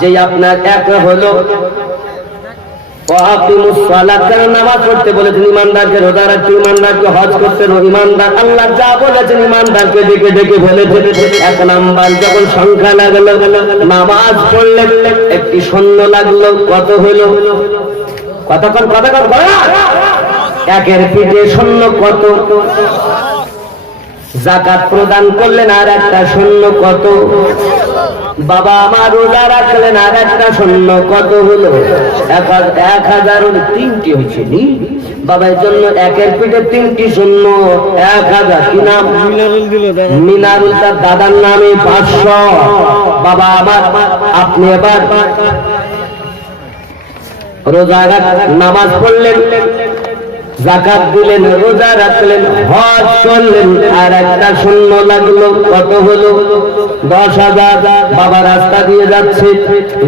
যে আপনার এক হলো নামাজ পড়তে বলেছেন, ইমানদারকে রোজা রাখতে, ইমানদারকে হজ করতে, ইমানদার আল্লাহ যা বলেছেন ইমানদারকে ডেকে ডেকে বলেছেন। এক নাম্বার যখন সংখ্যা লাগলো, নামাজ পড়লেন, একটি শূন্য লাগলো, কত হলো? কতক্ষণ একের পিঠে শূন্য কত? যাকাত প্রদান করলেন, আর একটা শূন্য কত? বাবা আমার রোজা রাখলেন, আর একটা শূন্য কত হলো? 1000 3টি হয়েছে নি বাবার জন্য। একের পিঠে 3টি শূন্য, 1000। কি নাম? মিনারুল। তার দাদার নামে 500। বাবা আমার আপনি এবার রোজা নামাজ পড়লেন, যাকাত দিলেন, রোজা রাখলেন, হজ করলেন, আর একটা শূন্য লাগলো, কত হলো? 10,000। বাবা রাস্তা দিয়ে যাচ্ছে,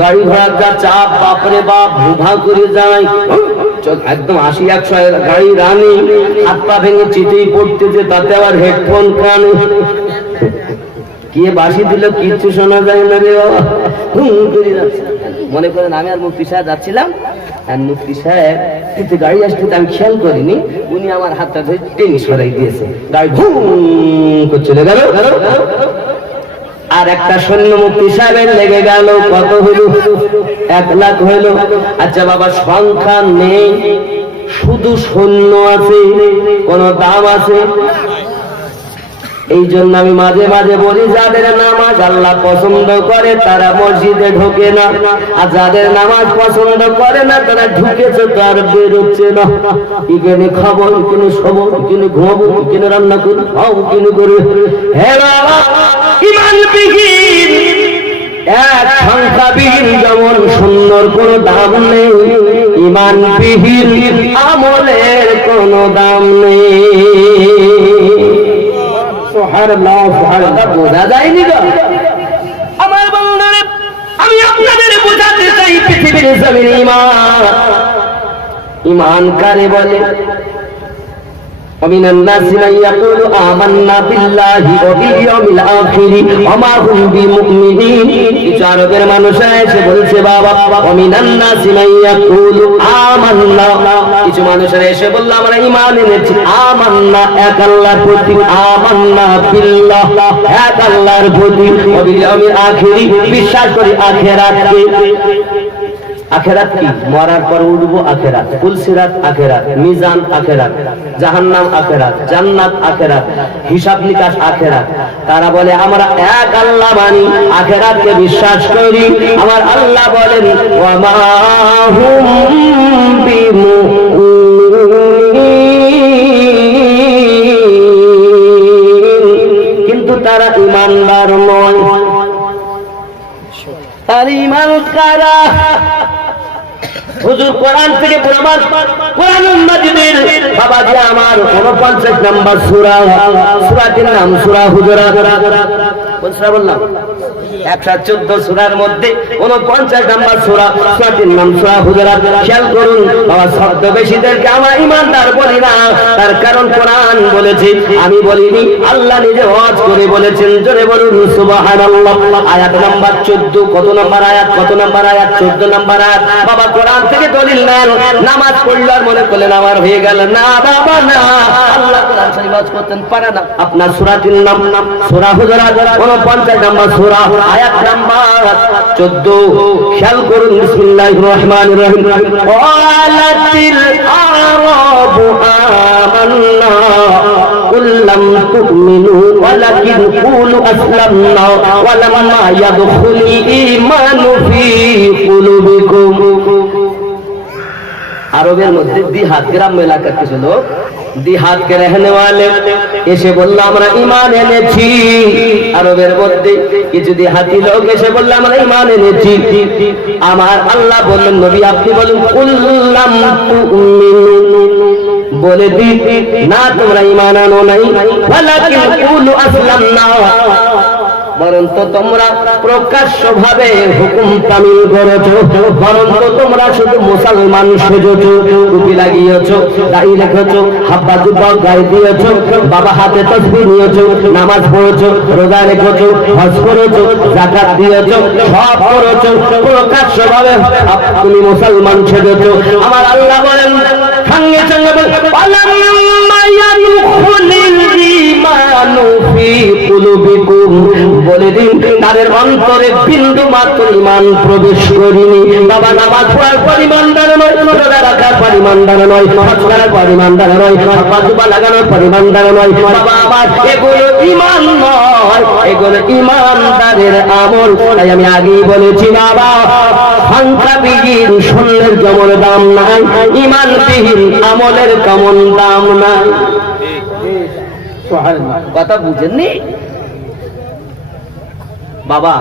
গাড়ি ঘোড়ার যা চাপ, বাপরে বাপ, ভুভা করে যায়, একদম 80-100 গাড়ি রানি, হাত পা ভেঙে চিঠি পড়তেছে, তাতে আবার হেডফোন কানে, কে বাসি দিল কিচ্ছু শোনা যায় না রে বাবা, করে যাচ্ছে। মনে করেন আমি আর মুফতি সাহেব যাচ্ছিলাম, আর মুফতি সাহেব কিন্তু গাড়ি আসতে আমি খেয়াল করিনি, উনি আমার হাতটা ধরে টেনে সরাই দিয়েছে, গাড়ি ঘুম করে চলে গেল, আর একটা শূন্য মুফতি সাহেবের লেগে গেল, কত হইল? 1 লাখ হইল। আচ্ছা বাবা সংখ্যা নেই, শুধু শূন্য আছে, কোন দাম আছে? এই জন্য আমি মাঝে মাঝে বলি, যাদের নামাজ আল্লাহ পছন্দ করে তারা মসজিদে ঢোকে না, আর যাদের নামাজ পছন্দ করে না তারা ঢুকেছে তো আর বেরোচ্ছে না। এখানে খাবো, এখানে শোবো, এখানে ঘুমাবো, এখানে রান্না করি, খাও কিনে করে। হে বাবা, ইমানবিহীন এক সংখ্যাবিহীন যেমন সুন্দর কোনো দাম নেই, ইমানবিহীন আমলের কোনো দাম নেই। বোঝা যায়নি গো আমার বন্ধুরা, আমি আপনাদের বোঝাতে চাই পৃথিবীর জমিনে ঈমান কারে বলে? ومن الناس من يقول آمنا بالله وباليوم الآخر وما هم بمؤمنين। কিছু আরবের মানুষরা এসে বলছে বাবা, ومن الناس من يقول آمنا, কিছু মানুষরা এসে বলল আমরা ঈমান এনেছি, আমান্না এক আল্লাহর প্রতি, আমান্না বিল্লাহ এক আল্লাহর প্রতি, ওয়াবিল আখির বিশ্বাস করি আখিরাতকে। আখেরাত কি? মরার পর উঠবো আখেরাত, পুলসিরাত আখেরাত, মিজান আখেরাত, জাহান্নাম আখেরাত, জান্নাত আখেরাত, হিসাব নিকাশ আখেরাত। তারা বলে আমরা এক আল্লাহ মানি, আখেরাতকে বিশ্বাস করি। আমার আল্লাহ বলেন ওয়া মা হুম বিমুমিন, কিন্তু তারা ঈমানদার নয়। আর ঈমান কারা? হুজুর কোরআন থেকে প্রমাণ, কোরআনুল মাজিদের বাবাজি আমার 49 নম্বর সূরা, সূরাটির নাম সূরা হুজুরাত। কোন সূরা বললাম? 114 সূরার মধ্যে 49 নম্বর সূরা, সূরাটির নাম সূরা হুজুরাত। খেয়াল করুন বাবা, শব্দ বেশিদেরকে আমরা ঈমানদার বলি না, তার কারণ কোরআন বলেছে, আমি বলিনি, আল্লাহ নিজে ওয়াজ করে বলেছেন। জোরে বলুন সুবহানাল্লাহ। আয়াত নাম্বার 14, কত নম্বর আয়াত? কত নম্বর আয়াত? 14 নম্বর আয়াত। বাবা কোরআন থেকে দলিল নেন, নামাজ পড়লো আর মনে করলেন আমার হয়ে গেল, না বাবা না, আল্লাহ কোরআন শরীফ ওয়াজ করতেন, পারে না। আপনার সূরাটির নাম সূরা হুজুরাত, 49 নম্বর সূরা, আয়াত নাম্বার 14। খেয়াল করুন, বিসমিল্লাহির রহমানির রহিম। ওয়ালাতিল আরাবু আমান্না কুল লাম তুমিনু ওয়ালাকিন কুলু আসলামনা ওয়ালাম্মা ইয়াদখুল ঈমানু ফি কুলুবিকুম। আরবের মধ্যে দিহাত গ্রাম্য এলাকার কিছু লোক, দিহাত কে রহনে ওয়ালে এসে বলল আমরা ঈমান এনেছি। আরবের মধ্যে কিছু দিহাতি লোক এসে বলল আমরা ঈমান এনেছি। আমার আল্লাহ বললেন নবী আপনি বলুন কুল্লাম তুমিনু, বলে দিতে না তোমরা ঈমান আনো নাই, ওয়ালাকিন কুলু আসলামনা, বরং তো তোমরা প্রকাশ্য ভাবে হুকুম তামিল করেছো, বরং তো তোমরা শুধু মুসলমান সেজেছো, টুপি লাগিয়েছো, দাড়ি রেখেছো, হাব্বা জুব্বা গায়ে দিয়েছো, বাবা হাতে তাসবিহ নিয়েছো, নামাজ পড়েছো, রোজা রেখেছো, হজ করেছো, যাকাত দিয়েছো, সব করেছো, প্রকাশ্য ভাবে তুমি মুসলমান সেজেছো। আমার আল্লাহ বলেন সঙ্গে সঙ্গে বলে দিন তাদের অন্তরে বিন্দু মাত্র ঈমান প্রবেশ করিনি। বাবা নামাজ পড়ার পরিমাণ দ্বারা নয়, রোজা রাখার পরিমাণ দ্বারা নয়, হজ করার পরিমাণ দ্বারা নয়, হাব্বা জুব্বা লাগানোর পরিমাণ দ্বারা নয়, বাবা আমার এগুলো ঈমান নয়, এগুলো ঈমানদারের আমল। তাই আমি আগেই বলেছি বাবা, সংখ্যাবিহীন শূন্যের যেমন দাম নাই, ঈমানবিহীন আমলের কেমন দাম নাই। কথা বুঝেননি বাবা?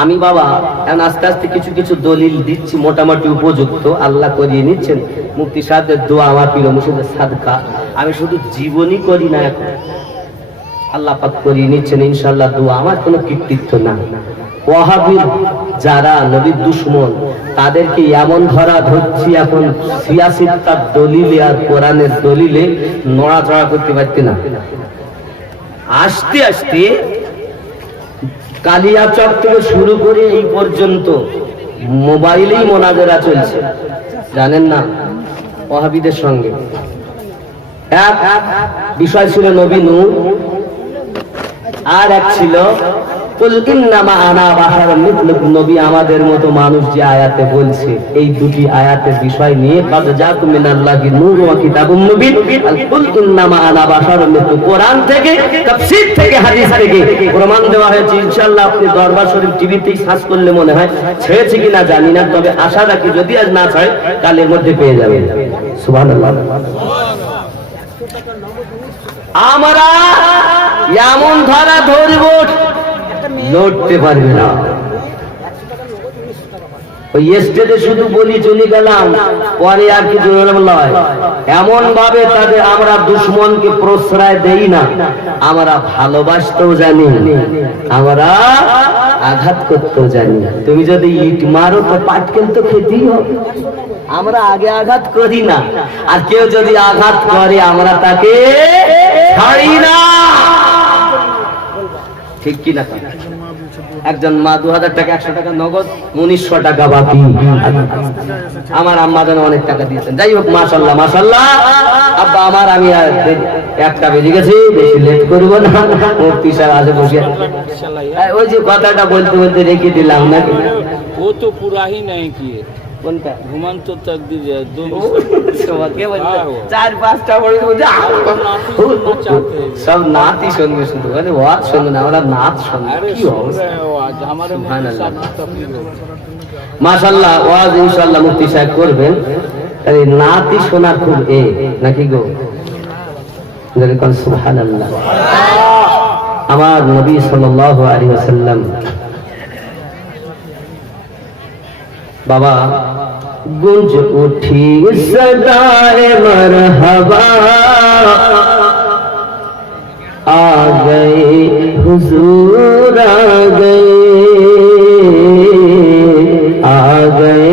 আমি বাবা এখন আস্তে আস্তে কিছু কিছু দলিল দিচ্ছি, মোটামুটি উপযুক্ত, আল্লাহ করিয়ে নিচ্ছেন। মুফতি সাহেবের দোয়া, আমার পীর মুর্শিদের সাদকা, আমি শুধু জীবনী করি না, এখন আল্লাহ পাক করিয়ে নিচ্ছেন ইনশাআল্লাহ দোয়া, আমার কোনো কৃতিত্ব না। ওয়াহাবীর যারা নবীর দুশমন, তাদেরকে এমন ধরা ধরছি এখন সিয়াসিত্তার দলিলে আর কোরআনের দলিলে নড়াচড়া করতে পারতি না। আস্তে আস্তে কালিয়াচক থেকে শুরু করে এই পর্যন্ত মোবাইলেই মোনাজারা চলছে, জানেন না? ওয়াহাবীদের সঙ্গে এক বিষয় ছিল নবী নূহ, আর এক ছিল নবী আমাদের মতো মানুষ। যে আয়াতে বলছে, এই দুটি আয়াতের বিষয় নিয়ে কোরআন থেকে, তাফসীর থেকে, হাদিস থেকে প্রমাণ দেওয়া হয়েছে। ইনশাআল্লাহ আপনি দরবার শরীফ টিভিতেই সার্চ করলে মনে হয় ছেড়েছে কিনা জানি না, তবে আশা রাখি যদি আজ না ছাড়ে কালের মধ্যে পেয়ে যাবেন। সুবহানাল্লাহ। আমরা এমন ধরা ধরব লড়তে পারবে না। ওই স্টেজে শুধু বলি চলে গেলাম, পরে আর কিছু নয়। এমন ভাবে তাদের আমরা দুশমনকে প্রশ্রয় দেই না, আমরা ভালোবাসতেও জানি, আমরা আঘাত করতেও জানি। তুমি যদি ইট মারো তো পাটকেল তো খেতেই হবে। আমরা আগে আঘাত করি না, আর কেউ যদি আঘাত করে আমরা তাকে ছাড়ি না, ঠিক কি না? একজন মা 2000 টাকা, 100 টাকা নগদ, 1900 টাকা বাকি। আমার আম্মা যেন অনেক টাকা দিয়েছেন। যাই হোক, মাশাআল্লাহ মাশাআল্লাহ। আব্বা আমার, আমি আর 1টা বেজে গেছি, বেশি লেট করবো না। মুফতি সাহেব আজে বসে ওই যে কথাটা বলতে বলতে রেখে দিলাম নাকি? ও তো পুরা হি নাই কি কোনটা ঘুমন্ত তকদির সব নাতি শুনবে শুধু, মানে ওয়াজ শুনবে না, আমরা নাচ শুনবো। কি অবস্থা! মাশাআল্লাহ, ওয়াজ ইনশাআল্লাহ মুফতি সাহেব করবেন। তাই নাতি শোনার খুব নাকি গো? সুবহানাল্লাহ। আমার নবী সাল্লাল্লাহু আলাইহি ওয়াসাল্লাম बाबा गुंज उठी सदाए मरहबा, आ गए हुजूर, आ गए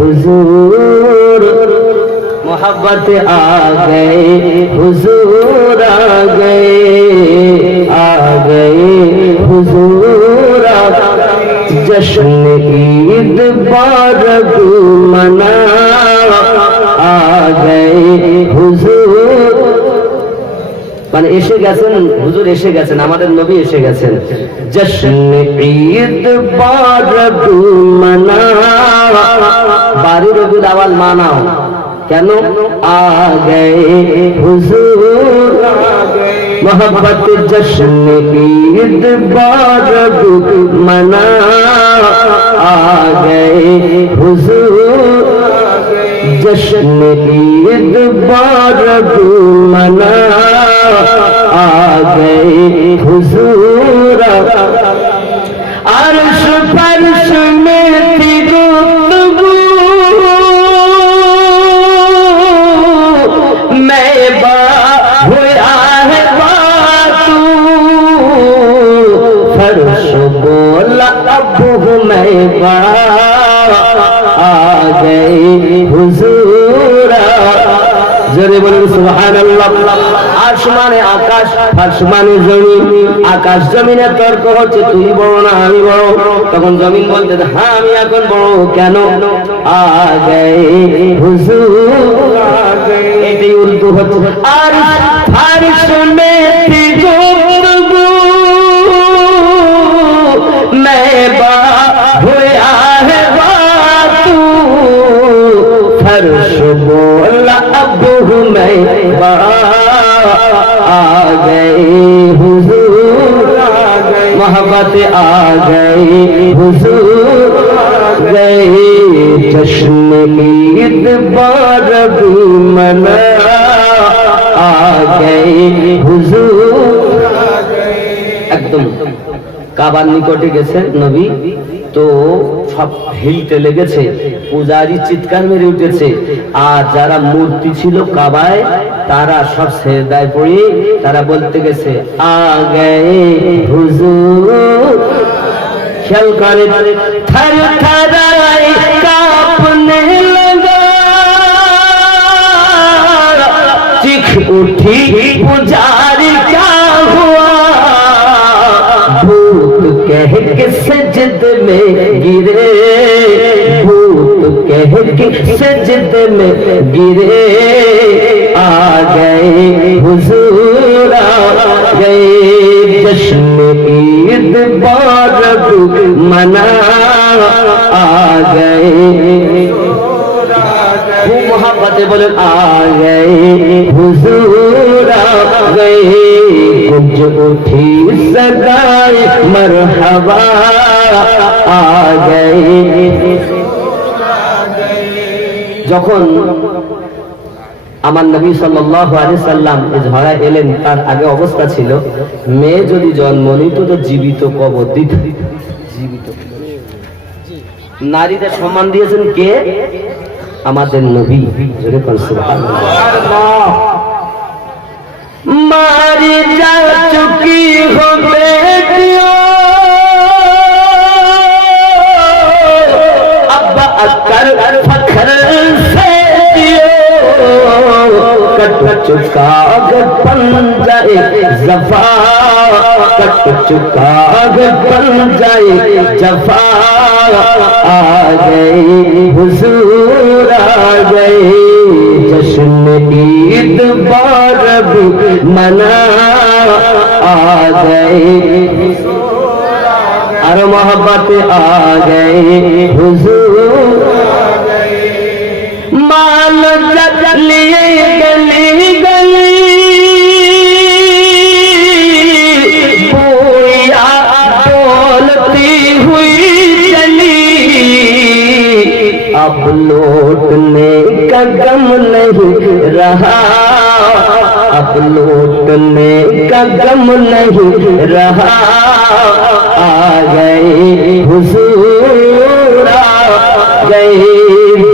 हुजूर, मोहब्बत आ गए हुजूर, आ गए हुजूर, जश्न ईद बारग मना, आ गए हुजूर। মানে এসে গেছেন হুজুর, এসে গেছেন, আমাদের নবী এসে গেছেন। জশ্ন ঈদ বারগ মনা, বাড়ির রবিউল আউয়াল মানাও কেন? আ গয়ে হুজুর, मोहब्बत जश्न ईद बारग मना, आ गए हुजूर, जश्न ईद बारग मना, आ गए हुजूर। अर्श फर्श में थी गुफ्तगू, मैं हुआ है बातू, आ गए हुजूर। জোরে বলুন সুবহানাল্লাহ। আসমানে আকাশ, আসমানে জমিন, আকাশ জমিনে তর্ক হচ্ছে, তুমি বড় না আমি বড়। তখন জমিন বলতে হ্যাঁ আমি এখন বড়। কেন? আ গয়ে হুজুর, এটাই উর্দু হচ্ছে। আর ফারশ মে থি গুফতগু मैं बा हुआ है बातू, फर्श बोला अब हूँ मैं बा, आ गए हुजूर, मोहब्बत आ गई हुजूर, गए जश्न ईद बारबी मना, आ गए हुजूर। एकदम কাবার নিকটে গেছেন নবী, তো সব হিলতে লেগেছে, পূজারি চিৎকার মেরে উঠেছে, আর যারা মূর্তি ছিল কাবায় তারা সব সেজদায় পড়ে তারা বলতে গেছে আ গয়ে হুজুর। খেয়াল করে থর থরাই কাঁপনে লাগা, চিখ উঠি পূজারি क्या हुआ, भूत कह के सजद में गिरे, भूत कह के सजद में गिरे, आ गए हुजूर, आ गए जश्न ईद बारब मना, आ गए मोहब्बतें बोले आ गए हुजूर, आ गए गुंज उठी सदाई मरहबा, आ गए। যখন আমার নবী সাল্লাল্লাহু আলাইহি সাল্লাম এই ঝড়ে এলেন, তার আগে অবস্থা ছিল মেয়ে যদি জন্ম নিত তো জীবিত কবর দিত। জীবিত নারীদের সম্মান দিয়েছেন কে? আমাদের নবী। জোরে বলুন সুবহানাল্লাহ। मारी जा चुकी हो बेटियों, अब अकर फखर से दियो, कट चुका पंजाए जफा, कट चुका पंजाए जफा, आ गए हुजूर, आ गए जश्न ईद बारब मना, आ गए और मोहब्बत आ गए हुजूर। माल जग लिए गली गली, बोया बोलती हुई चली, अब लौटने का गम नहीं रहा, अब लौटने का गम नहीं रहा, आ गए हुजूर, आ गए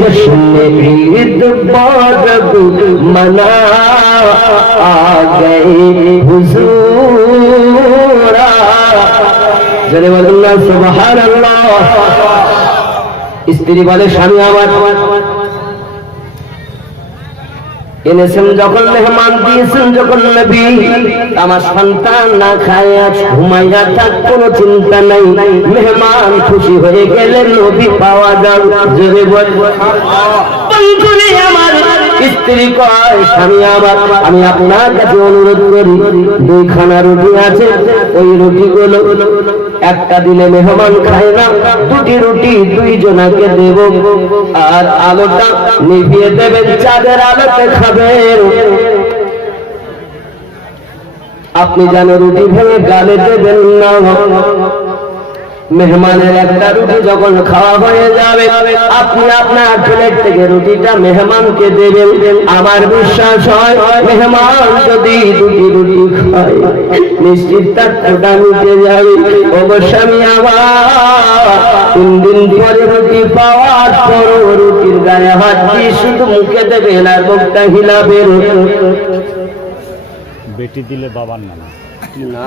जश्न ईद बारब मना, आ गए हुजूर। जरे बोलना सुबहानाल्लाह। স্ত্রী বলে স্বামী আমার এনেছেন যখন, মেহমান দিয়েছেন যখন নবী, আমার সন্তান না খায় আজ ঘুমাইয়া থাক, কোনো চিন্তা নাই, মেহমান খুশি হয়ে গেলে নবী পাওয়া যাবে। জোরে বলবো আমার স্ত্রী কয় স্বামী আমার, আমি আপনার কাছে অনুরোধ করি, দুইখানা রুটি আছে, ওই রুটিগুলো একটা দিলে মেহমান খায় না, দুটি রুটি দুইজনাকে দেব, আর আলোটা নিভিয়ে দেবেন, চাঁদের আলোতে খাবেন। আপনি যেন রুটি ভেঙে গালে দেবেন না। মেহমানের একটা রুটি যখন খাওয়া হয়ে যাবে, আপনি আপনার প্লেট থেকে রুটিটা মেহমানকে দেবেন। আমার বিশ্বাস হয় মেহমান যদি দুটি রুটি খায় নিশ্চিত তার ক্ষুধা মিটে যাবে। অবশ্যই আমার 3 দিন পরে রুটি পাওয়ার পর রুটির গায়ে হাত দিয়ে শুধু মুখে দেবেন আর মুখটা হিলাবেন। বেটি দিলে বাবার নাম না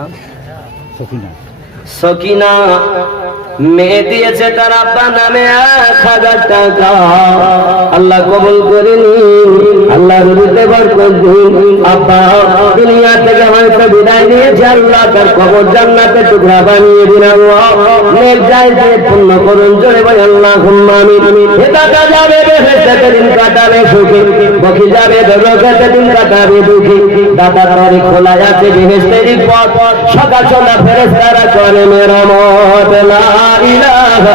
সখিনা, সকিনা মেয়ে দিয়েছে তার আব্বা নামে 1000 টাকা। আল্লাহ কবুল করে নিন, আল্লাহ রুজিতে বরকত দিন। আব্বা দুনিয়া থেকে হয়তো বিদায় নিয়েছে, আল্লাহ তার কবর জান্নাতে টুকরা বানিয়ে দিন। আল্লাহ নেক জায়গায় পূর্ণ করুন, জোরে বলি আল্লাহুম্মা আমিন। হেদায়েত যাবে বেহেশতে দিন কাটাবে সুখে, বকি যাবে দরজতে দিন কাটাবে দুঃখে। দাতার তরিক খোলা আছে বেহেশতের পথ, সদা চলা ফেরেশতারা করে মেরামত। লা ইলাহা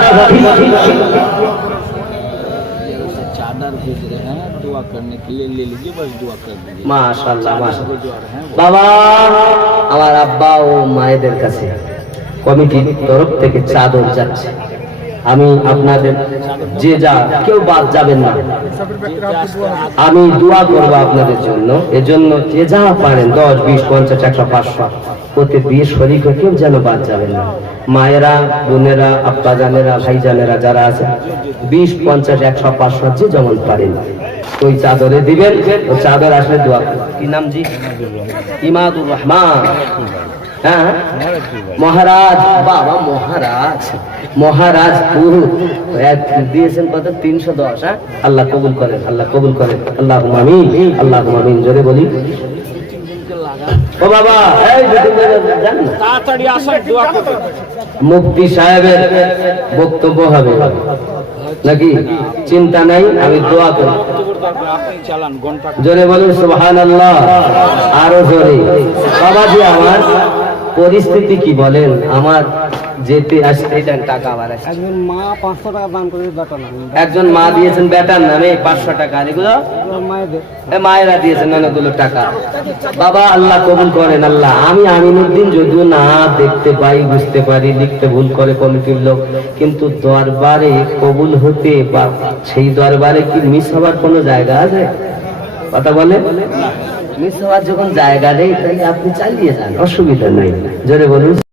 चादर भेज रहे हैं दुआ करने के लिए, ले लीजिए बस दुआ कर दीजिए। মাশাআল্লাহ মাশাআল্লাহ। जो है वो বাবা আমার আব্বা ও মায়েদের কাছে কমিটির তরফ থেকে চাদর যাচ্ছে। আমি আপনাদের যে যা কেউ বাদ যাবেন না, আমি দোয়া করব আপনাদের জন্য। এজন্য যে যা পারেন 10, 20, 50, 100, 500 প্রতি বিয়ে শরীক হয়ে কেউ যেন বাদ যাবেন না। মায়েরা, বোনেরা, আব্বা জানেরা, ভাই জানেরা যারা আছে 20, 50, 100, 500 যে যেমন পারেন ওই চাদরে দিবেন। ওই চাদর আসলে দোয়া করবেন। কি নাম জি? ইমাদুর রহমান। হ্যাঁ মহারাজ, বাবা মহারাজ, মহারাজ দিয়েছেন কত? 310। হ্যাঁ আল্লাহ কবুল করেন, আল্লাহ কবুল করেন। আল্লাহুম্মা আমিন, আল্লাহুম্মা আমিন। জোরে বলি ও বাবা। এই জান না ताड़ाताड़ी आसार दुआ करते মুফতি সাহেবের বক্তব্য হবে নাকি? চিন্তা নাই, আমি দোয়া করি। আপনি চালান ঘন্টা জোরে বলুন সুবহানাল্লাহ, আরো জোরে। বাবাজি আমার পরিস্থিতি কি বলেন? আমার যেতে আসতে দেন টাকা আবার আসছে। একজন মা 500 টাকা দান করে বেটা না, একজন মা দিয়েছেন বেটার নামে 500 টাকা। আর এগুলো মায়েদের মায়েরা দিয়েছেন অনেকগুলো টাকা। বাবা আল্লাহ কবুল করেন। আল্লাহ আমি আমিনুদ্দিন যদিও না দেখতে পাই, বুঝতে পারি, লিখতে ভুল করে কমিটির লোক, কিন্তু দরবারে কবুল হতে বা সেই দরবারে কি মিস হওয়ার কোনো জায়গা আছে? কথা বলে মিস হওয়ার যখন জায়গা নেই তাহলে আপনি চালিয়ে যান, অসুবিধা নেই। জোরে বলুন।